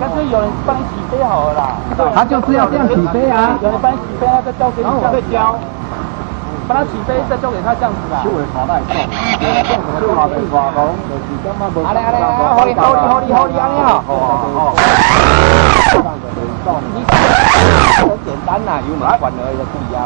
干脆有人帮你起飞好了啦。他就是要这样起飞啊！有人帮你起飞，他再交给你，再交。帮他起飞，再交给他这样子啦。手会传来送，手拿对话讲，就是感觉无。好嘞，好哩，安尼啊。你很简单啦，油门关了就可以啊。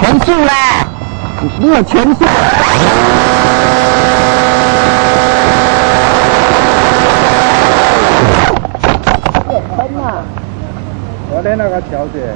全速啦！你有全速。喷啊！我在那个调节。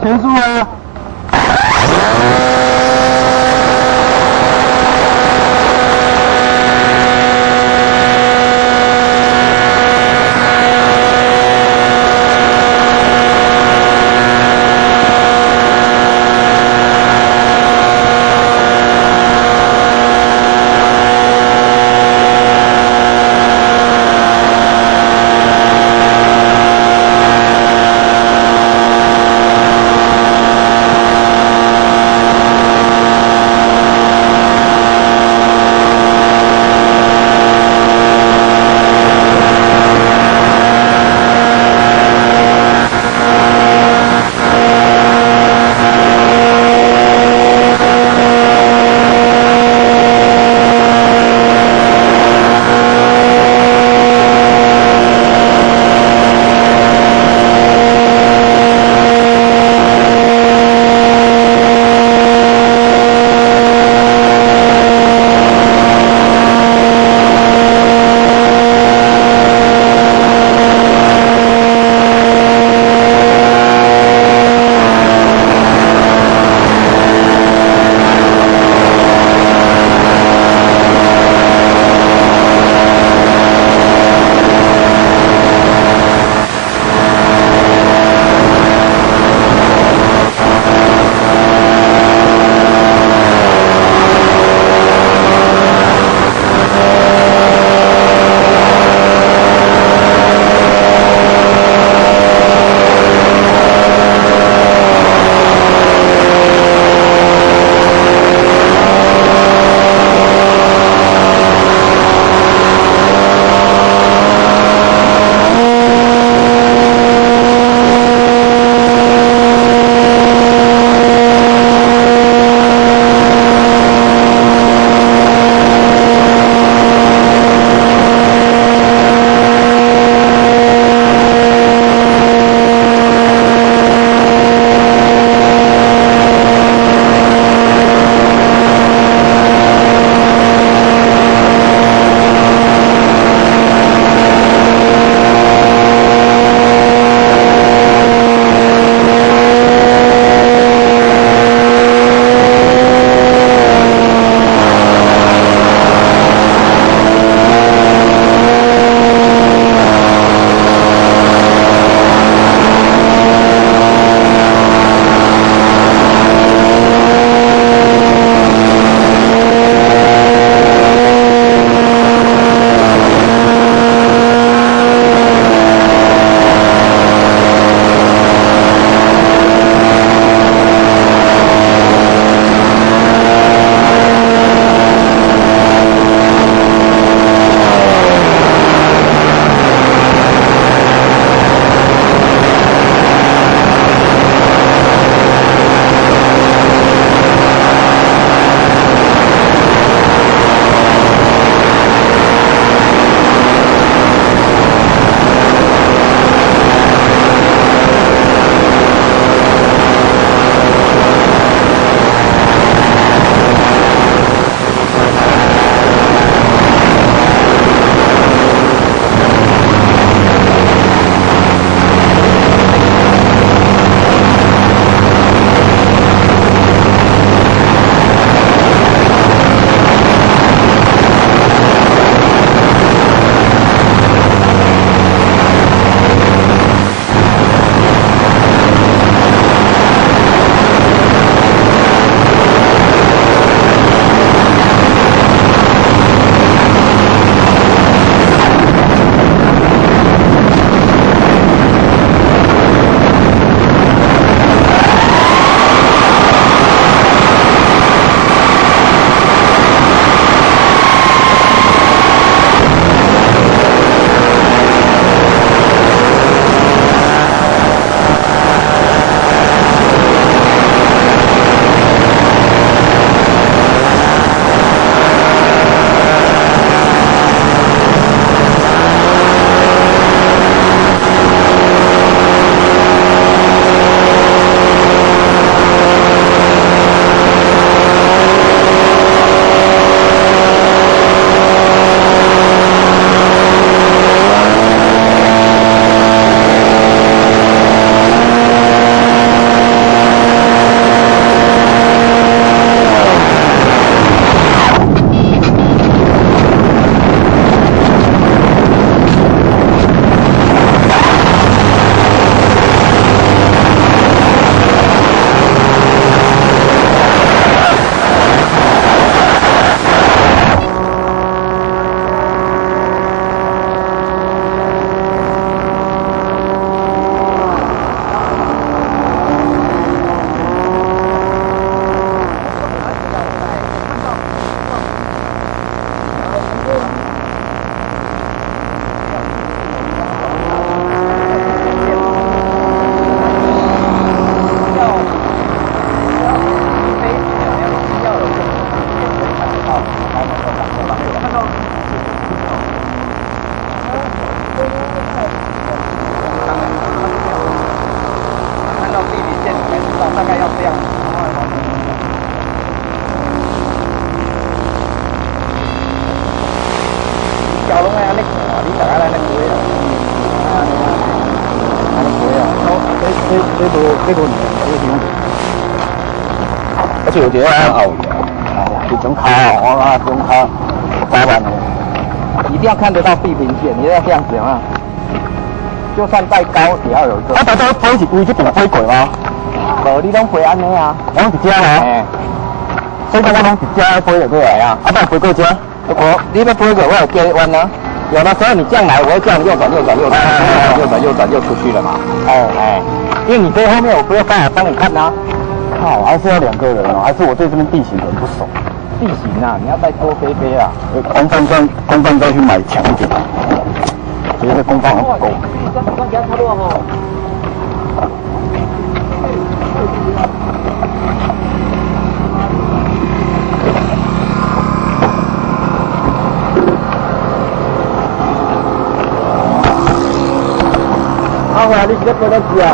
全速啊！这个而且我觉得很好玩，这种卡哦，这种卡滑板的，一定要看得到地平线，你要这样子啊。就算再高，也要有一个。啊，大家飞是规这边飞过吗？无，你拢飞安尼啊？我一只啊。哎。所以讲我拢一只飞就过来啊。啊，不飞过这？我，你要飞过，我有接弯啊。有的时候你这样来，我会这样右转，又出去了嘛。哦，哎，因为你飞后面，我不要办法帮你看呐。靠，还是要2个人哦，还是我对这边地形很不熟。地形啊，你要再多飞飞啊。公方再去买强一点。觉得公方很不够。给他差不多哈。好啊，你这个在几啊？